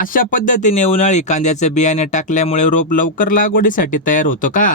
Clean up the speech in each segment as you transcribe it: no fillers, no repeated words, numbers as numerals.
अशा पद्धतीने उन्हाळी कांद्याचे बियाणे टाकल्यामुळे रोप लवकर लागवडीसाठी तयार होतं का?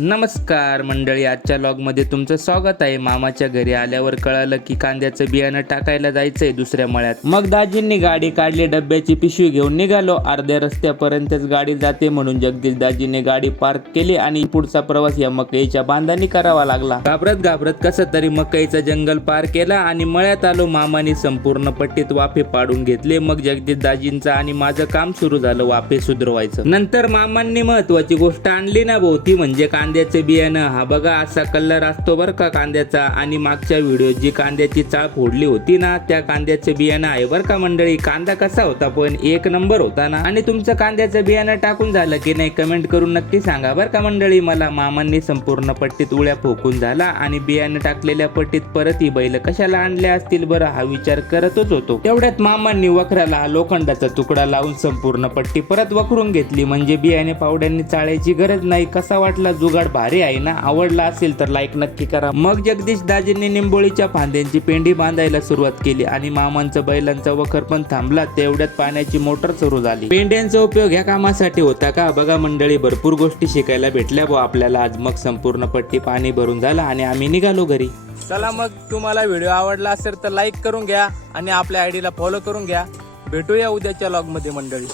नमस्कार मंडळी, आजच्या लॉगमध्ये तुमचं स्वागत आहे. मामाच्या घरी आल्यावर कळालं की कांद्याचं बियाणं टाकायला जायचंय दुसऱ्या मळ्यात. मग दाजींनी गाडी काढली, डब्याची पिशवी घेऊन निघालो. अर्ध्या रस्त्यापर्यंतच गाडी जाते म्हणून जगदीश दाजीने गाडी पार्क केली आणि पुढचा प्रवास या मकईच्या बांधांनी करावा लागला. घाबरत कसं तरी मकईचं जंगल पार केला आणि मळ्यात आलो. मामाने संपूर्ण पट्टीत वाफे पाडून घेतले. मग जगदीश दाजींचं आणि माझं काम सुरू झालं वाफे सुधरवायचं. नंतर मामांनी महत्वाची गोष्ट आणली ना भाऊ, ती म्हणजे कांद्याचे बियाणं. हा बघा, असा कलर असतो बरं का कांद्याचा. आणि मागच्या व्हिडिओ जी कांद्याची चाळ फोडली होती ना, त्या कांद्याचे बियाणं आहे बरं का मंडळी. कांदा कसा होता पण एक नंबर होता ना. आणि तुमचं कांद्याचं बियाणं टाकून झालं की नाही कमेंट करून नक्की सांगा बरं का मंडळी मला. मामांनी संपूर्ण पट्टीत उळ्या फोकून झाला आणि बियाणं टाकलेल्या पट्टीत परत ही बैल कशाला आणल्या असतील बरं, हा विचार करतच होतो. तेवढ्यात मामांनी वखराला लोखंडाचा तुकडा लावून संपूर्ण पट्टी परत वखरून घेतली. म्हणजे बियाणे पावड्यांनी चाळायची गरज नाही. कसा वाटला जुगाड? भारी आहे ना. आवडला असेल तर लाईक नक्की करा. मग जगदीश दाजींनी निंबोळीच्या फांद्यांची पेंडी बांधायला सुरुवात केली आणि मामांचा बैलांचा वखर पण थांबला. तेवढ्यात पाण्याची मोटर सुरू झाली. पेंड्यांचा उपयोग ह्या कामासाठी होता का? बघा मंडळी, भरपूर गोष्टी शिकायला भेटल्या बो आपल्याला आज. मग संपूर्ण पट्टी पाणी भरून झाला आणि आम्ही निघालो घरी. चला मग, तुम्हाला व्हिडिओ आवडला असेल तर लाईक करून घ्या आणि आपल्या आयडीला फॉलो करून घ्या. भेटूया उद्याच्या लॉग मध्ये मंडळी.